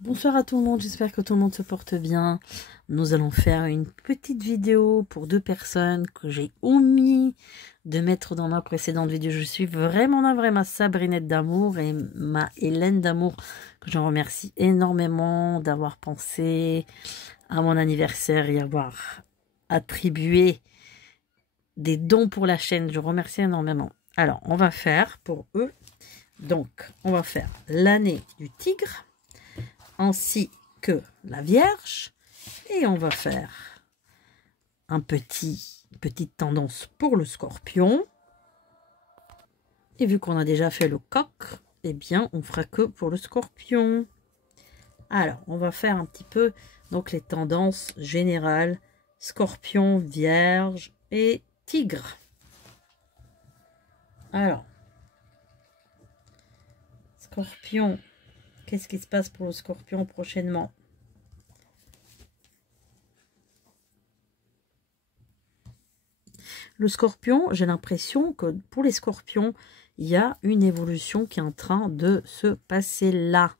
Bonsoir à tout le monde, j'espère que tout le monde se porte bien. Nous allons faire une petite vidéo pour deux personnes que j'ai omis de mettre dans ma précédente vidéo. Je suis vraiment navrée, ma Sabrinette d'amour et ma Hélène d'amour, que je remercie énormément d'avoir pensé à mon anniversaire et avoir attribué des dons pour la chaîne. Je remercie énormément. Alors, on va faire pour eux, donc, on va faire l'année du tigre, ainsi que la Vierge, et on va faire une petite tendance pour le Scorpion. Et vu qu'on a déjà fait le coq, eh bien on fera que pour le Scorpion. Alors on va faire un petit peu donc les tendances générales Scorpion, Vierge et Tigre. Alors Scorpion, qu'est-ce qui se passe pour le Scorpion prochainement? Le Scorpion, j'ai l'impression que pour les Scorpions, il y a une évolution qui est en train de se passer là.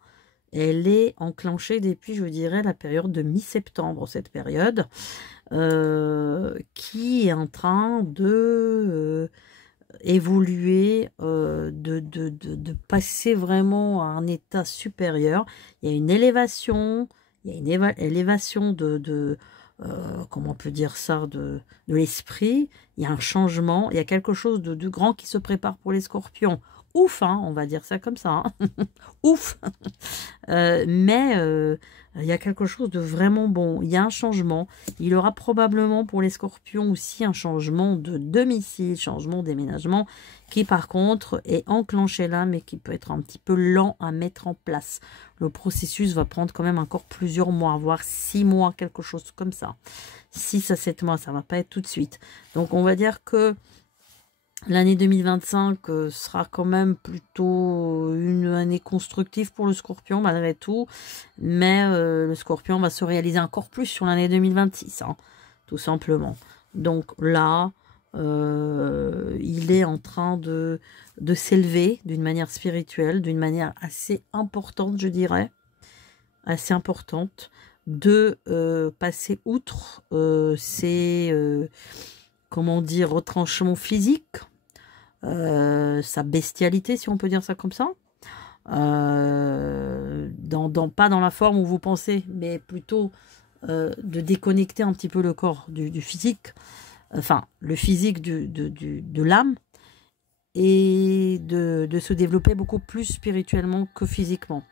Elle est enclenchée depuis, je dirais, la période de mi-septembre, cette période, qui est en train de évoluer, de passer vraiment à un état supérieur. Il y a une élévation, comment on peut dire ça, de l'esprit. Il y a un changement, il y a quelque chose de grand qui se prépare pour les Scorpions. Ouf, hein, on va dire ça comme ça. Hein. Ouf. Mais il y a quelque chose de vraiment bon. Il y a un changement. Il y aura probablement pour les Scorpions aussi un changement de domicile, changement d'aménagement, qui par contre est enclenché là, mais qui peut être un petit peu lent à mettre en place. Le processus va prendre quand même encore plusieurs mois, voire 6 mois, quelque chose comme ça. 6 à 7 mois, ça va pas être tout de suite. Donc on va dire que l'année 2025 sera quand même plutôt une année constructive pour le Scorpion malgré tout. Mais le Scorpion va se réaliser encore plus sur l'année 2026, hein, tout simplement. Donc là, il est en train de s'élever d'une manière spirituelle, d'une manière assez importante, je dirais. Assez importante. De passer outre ces... comment dire, retranchement physique, sa bestialité, si on peut dire ça comme ça, pas dans la forme où vous pensez, mais plutôt de déconnecter un petit peu le corps du physique, enfin, le physique de l'âme, et de se développer beaucoup plus spirituellement que physiquement.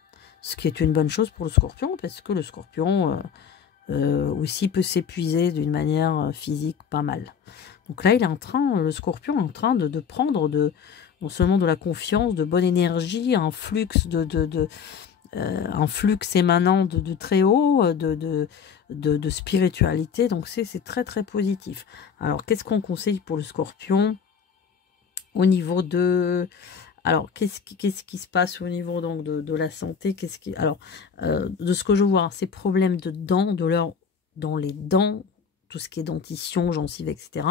Ce qui est une bonne chose pour le Scorpion, parce que le Scorpion... aussi peut s'épuiser d'une manière physique pas mal. Donc là, il est en train, le Scorpion est en train de prendre non seulement de la confiance, de bonne énergie, un flux un flux émanant de très haut, de spiritualité. Donc c'est très très positif. Alors qu'est-ce qu'on conseille pour le Scorpion au niveau de... Alors, qu'est-ce qui se passe au niveau donc de la santé? Alors, de ce que je vois, ces problèmes de dents, dans les dents, tout ce qui est dentition, gencives, etc.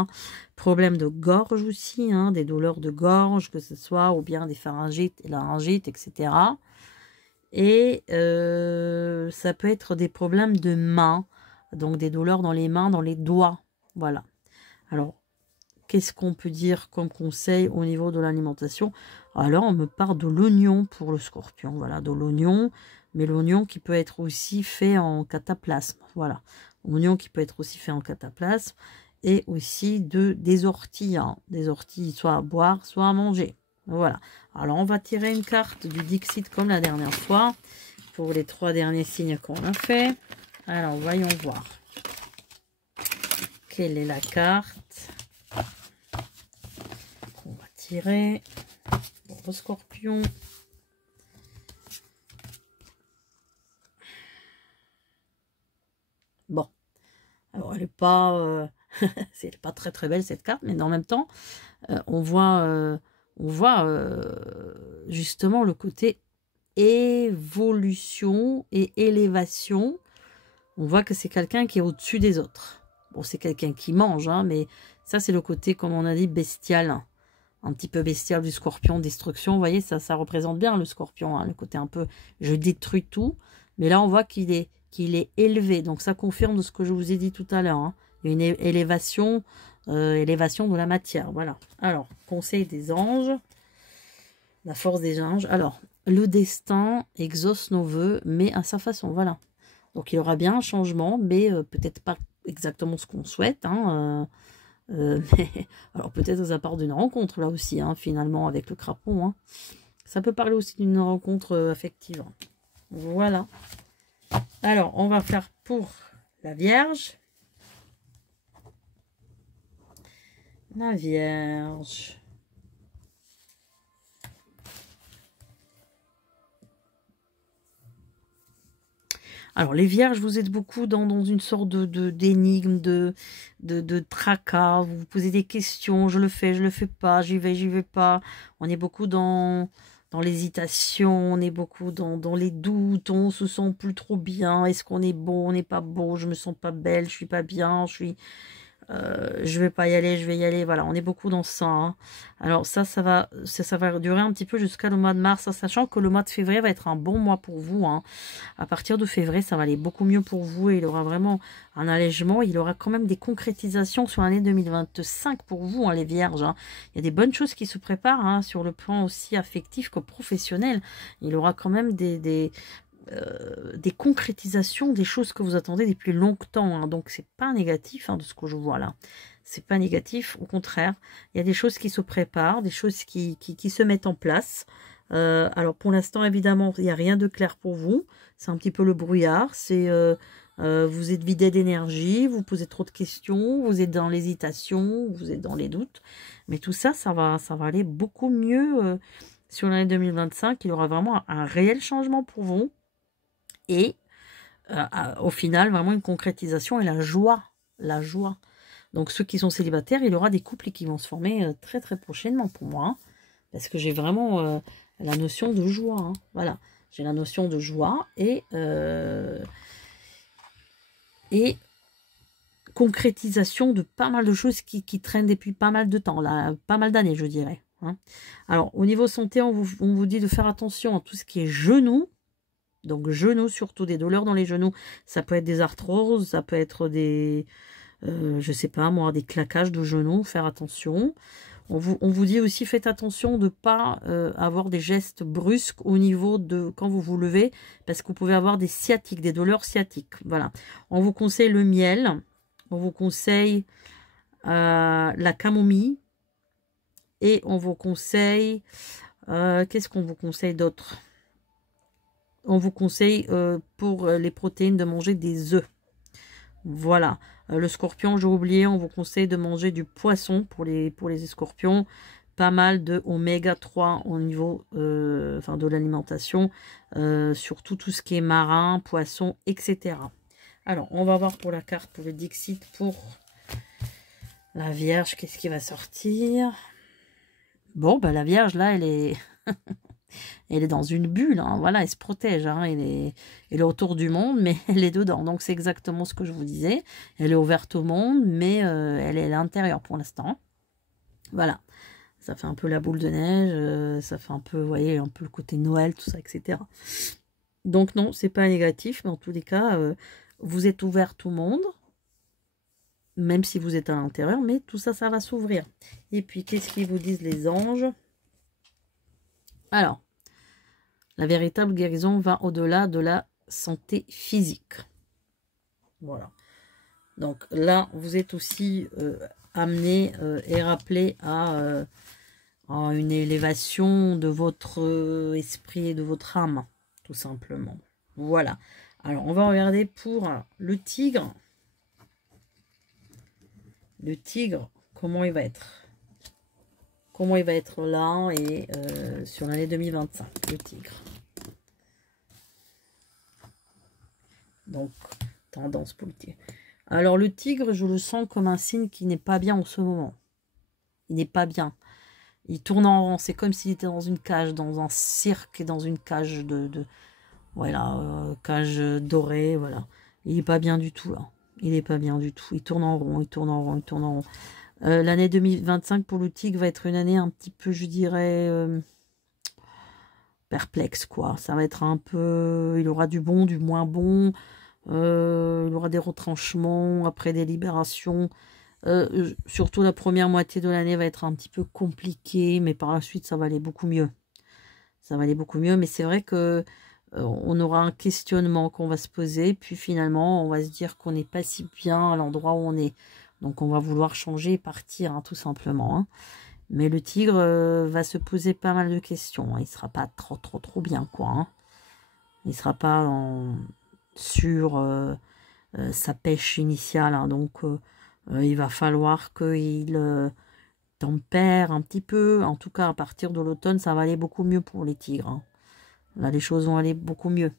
Problèmes de gorge aussi, hein, des douleurs de gorge, que ce soit, ou bien des pharyngites, laryngites, etc. Et ça peut être des problèmes de mains, donc des douleurs dans les mains, dans les doigts. Voilà. Alors, qu'est-ce qu'on peut dire comme conseil au niveau de l'alimentation? Alors, on me parle de l'oignon pour le Scorpion. Voilà, de l'oignon, mais l'oignon qui peut être aussi fait en cataplasme. Voilà, l'oignon qui peut être aussi fait en cataplasme. Et aussi des orties. Hein. Des orties, soit à boire, soit à manger. Voilà. Alors, on va tirer une carte du Dixit comme la dernière fois. Pour les 3 derniers signes qu'on a fait. Alors, voyons voir. Quelle est la carte? On va tirer pour le Scorpion. Bon, alors elle n'est pas, c'est pas très très belle cette carte, mais en même temps, on voit justement le côté évolution et élévation. On voit que c'est quelqu'un qui est au-dessus des autres. Bon, c'est quelqu'un qui mange, hein, mais ça c'est le côté, comme on a dit, bestial. Un petit peu bestial du Scorpion, destruction. Vous voyez, ça représente bien le Scorpion, hein, le côté un peu, je détruis tout. Mais là, on voit qu'il est élevé. Donc, ça confirme de ce que je vous ai dit tout à l'heure. Hein. Il y a une élévation de la matière. Voilà. Alors, conseil des anges. La force des anges. Alors, le destin exauce nos voeux, mais à sa façon. Voilà. Donc, il y aura bien un changement, mais peut-être pas exactement ce qu'on souhaite. Hein, mais, alors, peut-être ça part d'une rencontre, là aussi, hein, finalement, avec le crapaud. Hein. Ça peut parler aussi d'une rencontre affective. Voilà. Alors, on va faire pour la Vierge. La Vierge. Alors, les Vierges, vous êtes beaucoup dans une sorte d'énigme, de tracas. Vous vous posez des questions. Je le fais pas. J'y vais pas. On est beaucoup dans l'hésitation. On est beaucoup dans les doutes. On se sent plus trop bien. Est-ce qu'on est beau? On n'est pas beau. Je me sens pas belle. Je suis pas bien. Je vais pas y aller, je vais y aller. Voilà, on est beaucoup dans ça. Hein. Alors ça va durer un petit peu jusqu'à le mois de mars, hein, sachant que le mois de février va être un bon mois pour vous. Hein. À partir de février, ça va aller beaucoup mieux pour vous et il aura vraiment un allègement. Il aura quand même des concrétisations sur l'année 2025 pour vous, hein, les Vierges. Hein. Il y a des bonnes choses qui se préparent hein, sur le plan aussi affectif que professionnel. Il aura quand même des concrétisations, des choses que vous attendez depuis longtemps. Hein. Donc, c'est pas négatif hein, de ce que je vois là. C'est pas négatif, au contraire. Il y a des choses qui se préparent, des choses qui se mettent en place. Alors, pour l'instant, évidemment, il n'y a rien de clair pour vous. C'est un petit peu le brouillard. C'est vous êtes vidé d'énergie, vous posez trop de questions, vous êtes dans l'hésitation, vous êtes dans les doutes. Mais tout ça, ça va aller beaucoup mieux sur l'année 2025. Il y aura vraiment un réel changement pour vous. Et au final, vraiment une concrétisation et la joie. La joie. Donc, ceux qui sont célibataires, il y aura des couples qui vont se former très, très prochainement pour moi. Hein, parce que j'ai vraiment la notion de joie. Hein, voilà. J'ai la notion de joie et concrétisation de pas mal de choses qui traînent depuis pas mal de temps. Là, pas mal d'années, je dirais. Hein. Alors, au niveau santé, on vous dit de faire attention à tout ce qui est genoux. Donc, genoux, surtout des douleurs dans les genoux. Ça peut être des arthroses, ça peut être des, je sais pas moi, des claquages de genoux. Faire attention. On vous dit aussi, faites attention de ne pas avoir des gestes brusques au niveau de quand vous vous levez. Parce que vous pouvez avoir des sciatiques, des douleurs sciatiques. Voilà. On vous conseille le miel. On vous conseille la camomille. Et on vous conseille, qu'est-ce qu'on vous conseille d'autre? On vous conseille pour les protéines de manger des œufs. Voilà. Le scorpion, j'ai oublié, on vous conseille de manger du poisson pour les scorpions. Pas mal de oméga 3 au niveau de l'alimentation. Surtout tout ce qui est marin, poisson, etc. Alors, on va voir pour la carte, pour le Dixit, pour la Vierge, qu'est-ce qui va sortir? Bon, ben la Vierge, là, elle est... Elle est dans une bulle, hein, voilà, elle se protège, hein, elle est autour du monde, mais elle est dedans. Donc c'est exactement ce que je vous disais. Elle est ouverte au monde, mais elle est à l'intérieur pour l'instant. Voilà, ça fait un peu la boule de neige, ça fait un peu, vous voyez, un peu le côté Noël, tout ça, etc. Donc non, c'est pas négatif, mais en tous les cas, vous êtes ouverte au monde, même si vous êtes à l'intérieur, mais tout ça, ça va s'ouvrir. Et puis, qu'est-ce qu'ils vous disent les anges? Alors, la véritable guérison va au-delà de la santé physique. Voilà. Donc là, vous êtes aussi amené et rappelé à une élévation de votre esprit et de votre âme, tout simplement. Voilà. Alors, on va regarder pour le tigre. Le tigre, comment il va être? Comment il va être là et sur l'année 2025, le tigre. Donc, tendance politique. Alors, le tigre, je le sens comme un signe qui n'est pas bien en ce moment. Il n'est pas bien. Il tourne en rond. C'est comme s'il était dans une cage, dans un cirque, dans une cage voilà, cage dorée, voilà. Il n'est pas bien du tout, là. Il n'est pas bien du tout. Il tourne en rond, il tourne en rond, il tourne en rond. L'année 2025 pour le tigre va être une année un petit peu, je dirais, perplexe, quoi. Ça va être un peu... Il aura du bon, du moins bon. Il aura des retranchements après des libérations. Surtout la première moitié de l'année va être un petit peu compliquée, mais par la suite, ça va aller beaucoup mieux. Ça va aller beaucoup mieux, mais c'est vrai que on aura un questionnement qu'on va se poser, puis finalement, on va se dire qu'on n'est pas si bien à l'endroit où on est. Donc, on va vouloir changer et partir, hein, tout simplement. Hein. Mais le tigre va se poser pas mal de questions. Hein. Il sera pas trop bien, quoi. Hein. Il sera pas sur sa pêche initiale. Hein. Donc, il va falloir qu'il tempère un petit peu. En tout cas, à partir de l'automne, ça va aller beaucoup mieux pour les tigres. Hein. Là, les choses vont aller beaucoup mieux,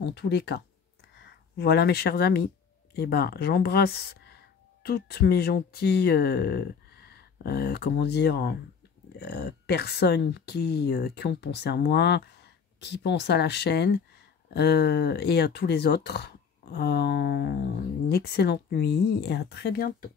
en tous les cas. Voilà, mes chers amis. Eh ben, j'embrasse toutes mes gentilles, comment dire, personnes qui ont pensé à moi, qui pensent à la chaîne et à tous les autres. Une excellente nuit et à très bientôt.